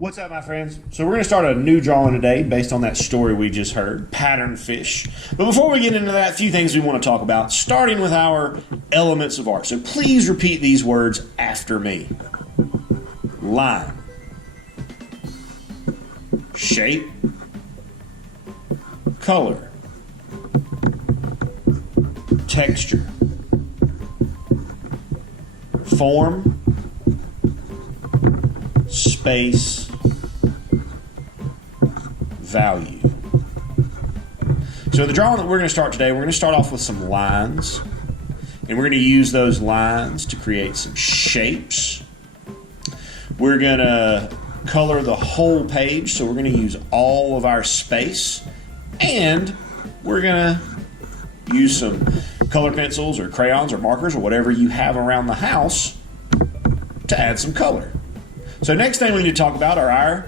What's up, my friends? So we're going to start a new drawing today based on that story we just heard, pattern fish. But before we get into that, a few things we want to talk about, starting with our elements of art. So please repeat these words after me. Line, shape, color, texture, form, space, value. So the drawing that we're going to start today, we're going to start off with some lines, and we're going to use those lines to create some shapes. We're going to color the whole page, so we're going to use all of our space, and we're going to use some color pencils or crayons or markers or whatever you have around the house to add some color. So next thing we need to talk about are our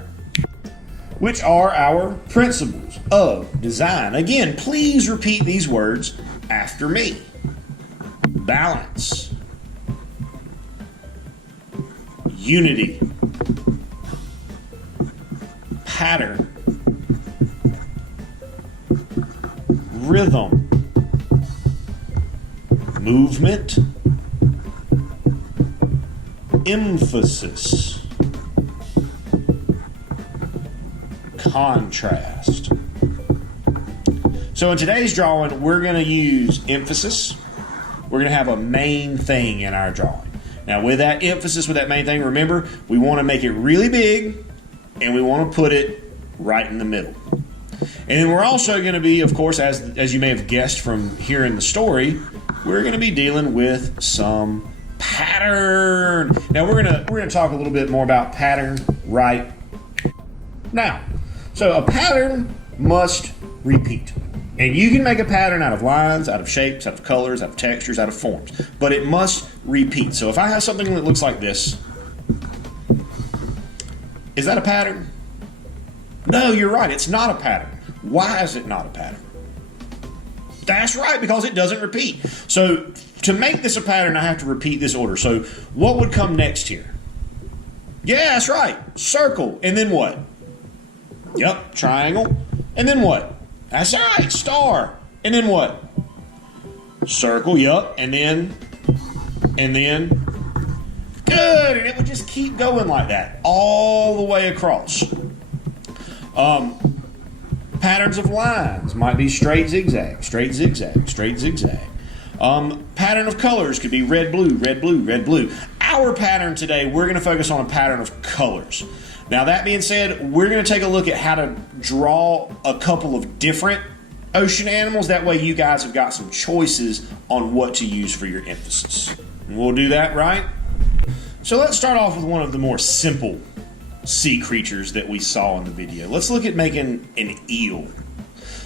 principles of design. Again, please repeat these words after me. Balance, unity, pattern, rhythm, movement, emphasis, contrast. So in today's drawing, we're going to use emphasis. We're going to have a main thing in our drawing. Now with that emphasis, with that main thing, remember, we want to make it really big and we want to put it right in the middle. And then we're also going to be, of course, as you may have guessed from hearing the story, we're going to be dealing with some pattern. Now we're going to talk a little bit more about pattern right now. So a pattern must repeat. And you can make a pattern out of lines, out of shapes, out of colors, out of textures, out of forms. But it must repeat. So if I have something that looks like this, is that a pattern? No, you're right. It's not a pattern. Why is it not a pattern? That's right, because it doesn't repeat. So to make this a pattern, I have to repeat this order. So what would come next here? Yeah, that's right. Circle. And then what? Yep, triangle. And then what? That's right, star. And then what? Circle, yep. And then, good. And it would just keep going like that all the way across. Patterns of lines might be straight zigzag, straight zigzag, straight zigzag. Pattern of colors could be red, blue, red, blue, red, blue. Our pattern today, we're going to focus on a pattern of colors. Now that being said, we're going to take a look at how to draw a couple of different ocean animals. That way you guys have got some choices on what to use for your emphasis. And we'll do that, right? So let's start off with one of the more simple sea creatures that we saw in the video. Let's look at making an eel.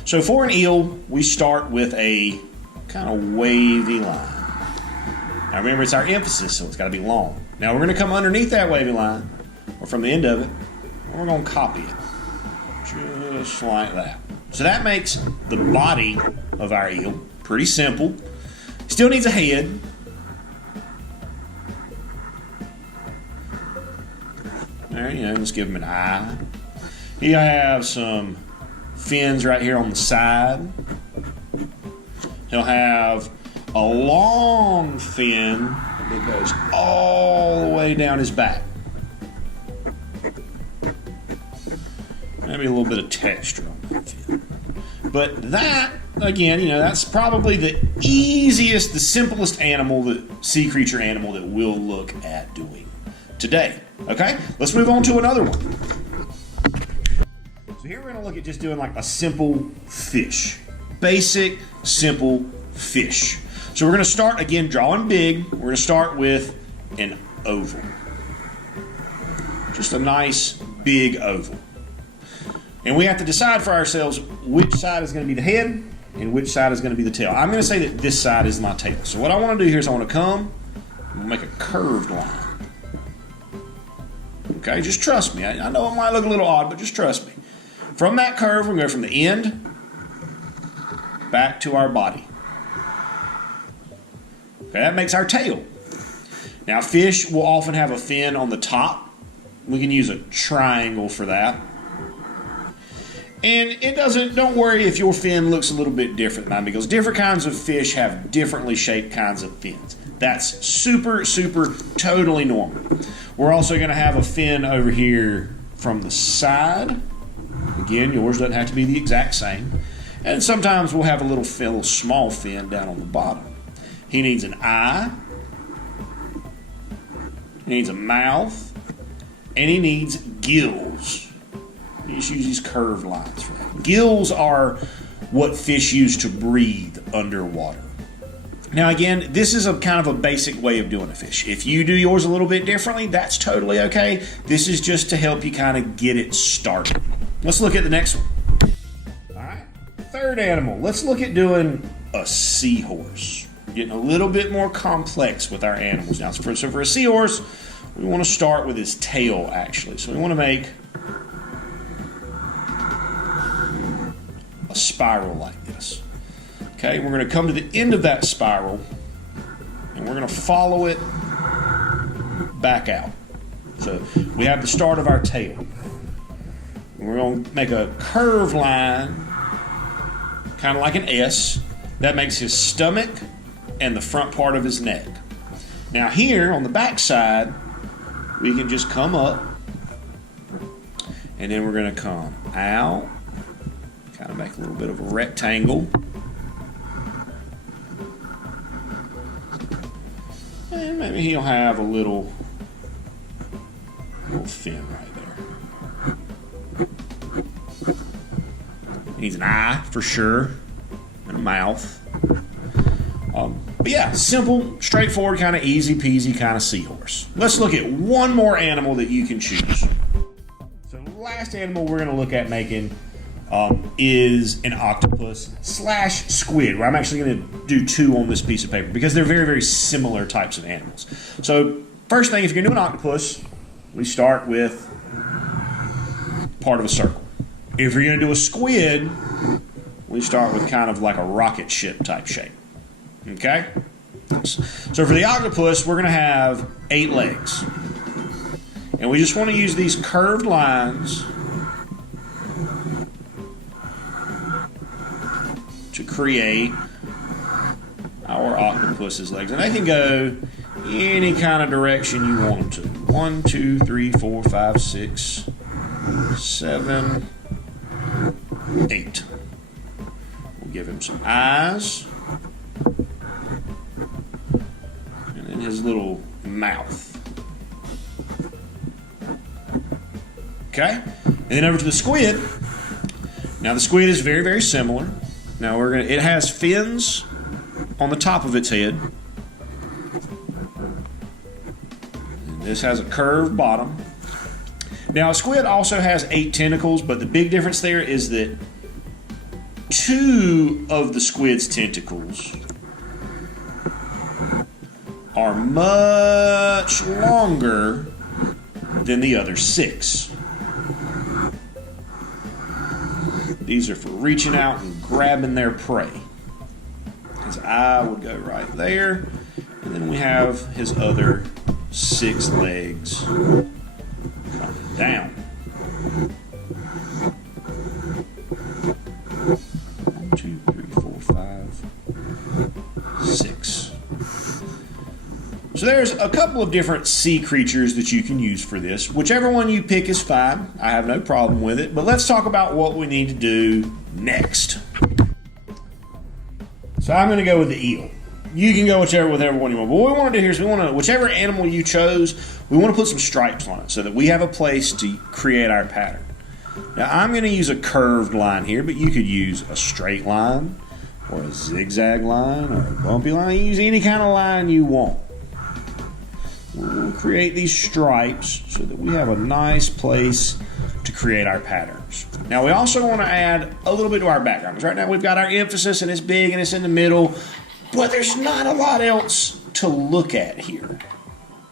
So for an eel, we start with a kind of wavy line. Now remember, it's our emphasis, so it's got to be long. Now we're going to come underneath that wavy line, or from the end of it, and we're going to copy it. Just like that. So that makes the body of our eel pretty simple. Still needs a head. There, let's give him an eye. He'll have some fins right here on the side. He'll have a long fin that goes all the way down his back. Maybe a little bit of texture on that fin. But that, again, that's probably the easiest, the simplest sea creature animal that we'll look at doing today. Okay, let's move on to another one. So here we're going to look at just doing like a simple fish. Basic, simple fish. So we're going to start, again, drawing big. We're going to start with an oval. Just a nice, big oval. And we have to decide for ourselves which side is going to be the head and which side is going to be the tail. I'm going to say that this side is my tail. So what I want to do here is I want to come and make a curved line. Okay, just trust me. I know it might look a little odd, but just trust me. From that curve, we're going to go from the end back to our body. Okay, that makes our tail. Now, fish will often have a fin on the top We can use a triangle for that. And don't worry if your fin looks a little bit different than mine, because different kinds of fish have differently shaped kinds of fins. That's super, super, totally normal. We're also going to have a fin over here from the side. Again, yours doesn't have to be the exact same. And sometimes we'll have a little small fin down on the bottom. He needs an eye. He needs a mouth. And he needs gills. You just use these curved lines for that. Gills are what fish use to breathe underwater. Now again, this is a kind of a basic way of doing a fish. If you do yours a little bit differently, that's totally okay. This is just to help you kind of get it started. Let's look at the next one. All right, third animal. Let's look at doing a seahorse. Getting a little bit more complex with our animals now. So for a seahorse, we want to start with his tail actually. So we want to make a spiral like this. Okay, we're going to come to the end of that spiral and we're going to follow it back out. So we have the start of our tail. We're going to make a curved line, kind of like an S. That makes his stomach and the front part of his neck. Now here on the back side, we can just come up and then we're going to come out, kind of make a little bit of a rectangle. And maybe he'll have a little fin right there. Needs an eye for sure, and a mouth. But yeah, simple, straightforward, kind of easy peasy kind of seahorse. Let's look at one more animal that you can choose. So the last animal we're going to look at making is an octopus / squid, where I'm actually going to do two on this piece of paper because they're very, very similar types of animals. So first thing, if you're going to do an octopus, we start with part of a circle. If you're going to do a squid, we start with kind of like a rocket ship type shape. Okay? So for the octopus, we're going to have 8 legs. And we just want to use these curved lines to create our octopus's legs. And they can go any kind of direction you want them to. 1, 2, 3, 4, 5, 6, 7, 8. We'll give him some eyes. And then his little mouth. Okay? And then over to the squid. Now the squid is very, very similar. Now it has fins on the top of its head. And this has a curved bottom. Now a squid also has 8 tentacles, but the big difference there is that 2 of the squid's tentacles are much longer than the other 6. These are for reaching out and grabbing their prey. His eye would go right there. And then we have his other 6 legs coming down. 1, 2, 3, 4, 5, 6. So there's a couple of different sea creatures that you can use for this. Whichever one you pick is fine. I have no problem with it. But let's talk about what we need to do next. So I'm going to go with the eel. You can go with whatever one you want. But what we want to do here is whichever animal you chose, we want to put some stripes on it so that we have a place to create our pattern. Now I'm going to use a curved line here, but you could use a straight line or a zigzag line or a bumpy line. You use any kind of line you want. We'll create these stripes so that we have a nice place to create our patterns. Now we also want to add a little bit to our background. Because right now we've got our emphasis and it's big and it's in the middle, but there's not a lot else to look at here.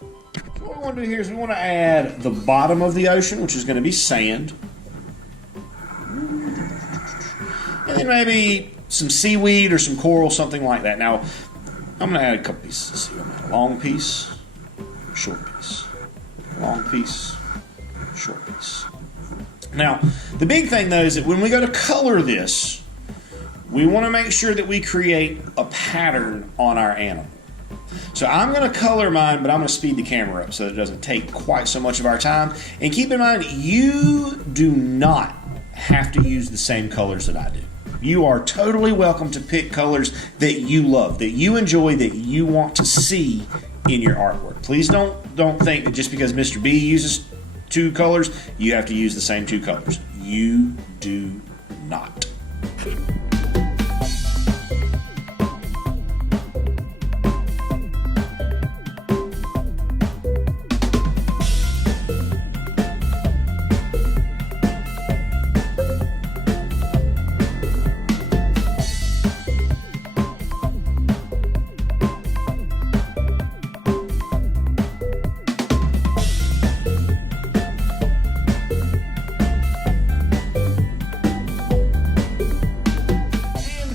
So what we want to do here is we want to add the bottom of the ocean, which is going to be sand. And then maybe some seaweed or some coral, something like that. Now I'm going to add a couple pieces. I'm going to add a long piece. Short piece, long piece, short piece. Now, the big thing though is that when we go to color this, we want to make sure that we create a pattern on our animal. So I'm going to color mine, but I'm going to speed the camera up so that it doesn't take quite so much of our time. And keep in mind, you do not have to use the same colors that I do. You are totally welcome to pick colors that you love, that you enjoy, that you want to see in your artwork. Please don't think that just because Mr. B uses 2 colors, you have to use the same 2 colors. You do not.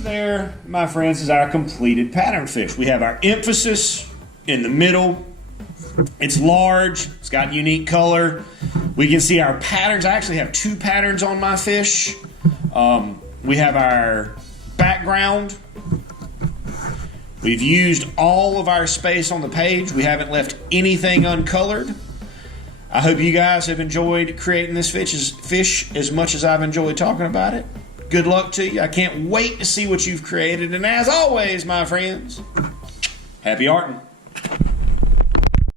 There, my friends, is our completed pattern fish. We have our emphasis in the middle. It's large. It's got unique color. We can see our patterns. I actually have 2 patterns on my fish. We have our background. We've used all of our space on the page. We haven't left anything uncolored. I hope you guys have enjoyed creating this fish as much as I've enjoyed talking about it. Good luck to you. I can't wait to see what you've created. And as always, my friends, happy arting.